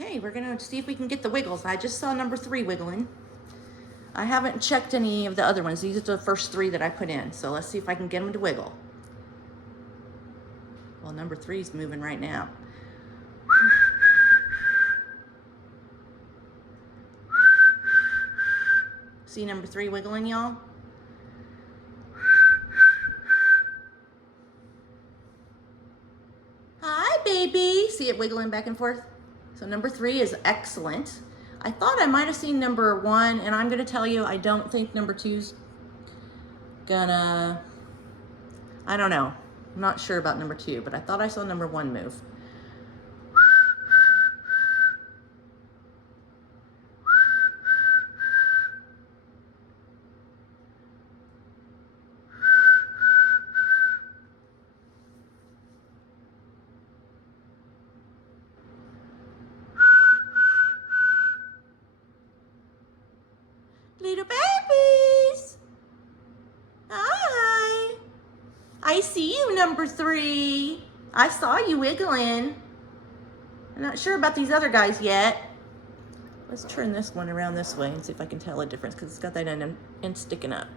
Okay, we're gonna see if we can get the wiggles. I just saw number 3 wiggling. I haven't checked any of the other ones. These are the first 3 that I put in. So let's see if I can get them to wiggle. Well, number 3 is moving right now. See number 3 wiggling, y'all? Hi, baby. See it wiggling back and forth? So number 3 is excellent. I thought I might have seen number 1, and I'm gonna tell you, I don't think number 2's gonna, I don't know. I'm not sure about number 2, but I thought I saw number 1 move. Little babies. Hi. I see you, number 3. I saw you wiggling. I'm not sure about these other guys yet. Let's turn this one around this way and see if I can tell a difference because it's got that end sticking up.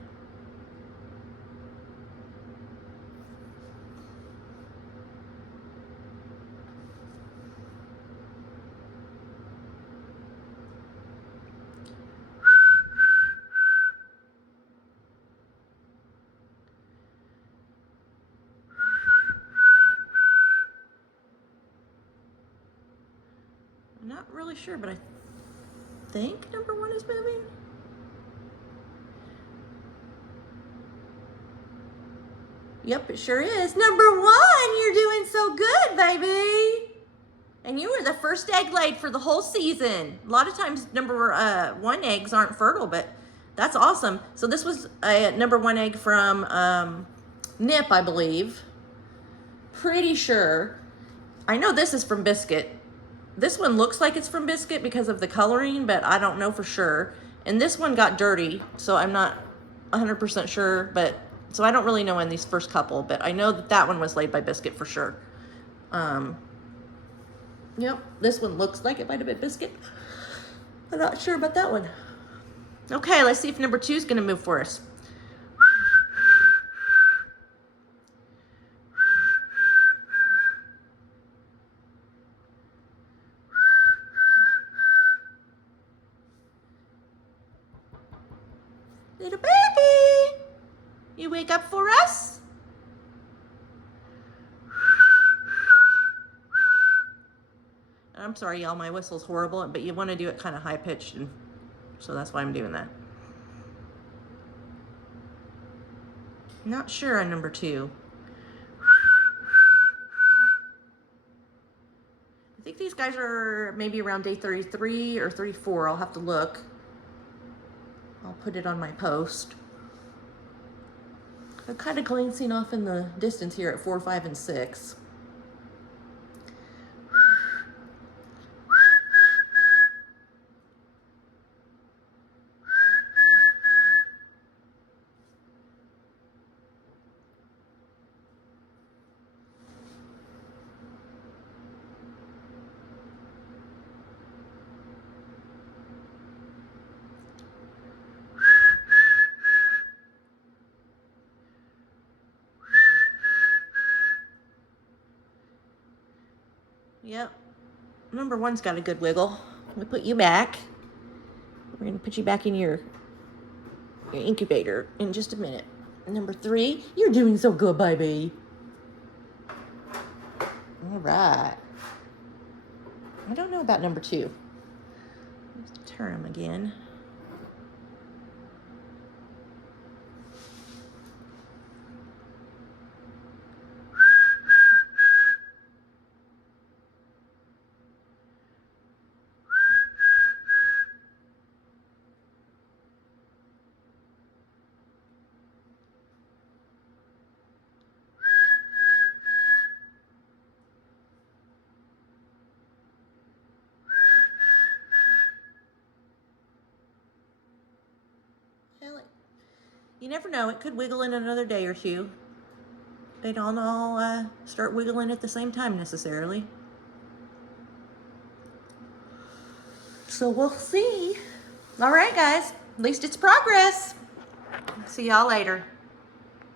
I'm not really sure, but I think number 1 is moving. Yep, it sure is. Number 1, you're doing so good, baby. And you were the first egg laid for the whole season. A lot of times number 1 eggs aren't fertile, but that's awesome. So this was a number 1 egg from Nip, I believe. Pretty sure. I know this is from Biscuit. This one looks like it's from Biscuit because of the coloring, but I don't know for sure. And this one got dirty, so I'm not 100% sure, but so I don't really know in these first couple, but I know that that one was laid by Biscuit for sure. Yep, this one looks like it might have been Biscuit. I'm not sure about that one. Okay, let's see if number 2 is gonna move for us. Little baby, you wake up for us? I'm sorry, y'all, my whistle's horrible, but you want to do it kind of high pitched, and so that's why I'm doing that. Not sure on number 2. I think these guys are maybe around day 33 or 34. I'll have to look. I'll put it on my post. I'm kind of glancing off in the distance here at 4, 5, and 6. Yep, number 1's got a good wiggle. We put you back. We're gonna put you back in your incubator in just a minute. Number 3, you're doing so good, baby. All right. I don't know about number 2. Let's turn them again. You never know, it could wiggle in another day or 2. They don't all start wiggling at the same time necessarily. So we'll see. All right, guys. At least it's progress. See y'all later.